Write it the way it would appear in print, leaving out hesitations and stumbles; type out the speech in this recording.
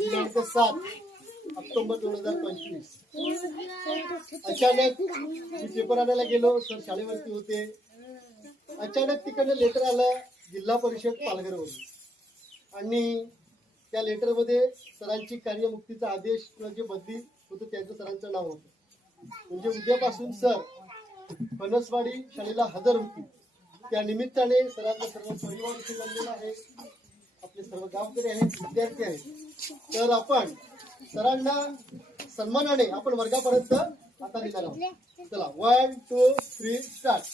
दिनांक 7 ऑक्टोबर 2025 अचानक मी पेपर आणायला गेलो. सर शाळेवरती होते. अचानक तिकडनं लेटर आलं जिल्हा परिषद पालघरवरून आणि त्या लेटरमध्ये सरांची कार्यमुक्तीचा आदेश किंवा जे बदली होतं त्याचं सरांचं नाव होतं. म्हणजे उद्यापासून सर फणसवाडी शाळेला हजर होती. त्या निमित्ताने सरांचा सर्व परिवार इथे जमलेला आहे. आपले सर्व गावकरी आहेत, विद्यार्थी आहेत. तर आपण सरांना सन्मानाने आपण वर्गापर्यंत आता निघालो. चला 1 2 3 स्टार्ट.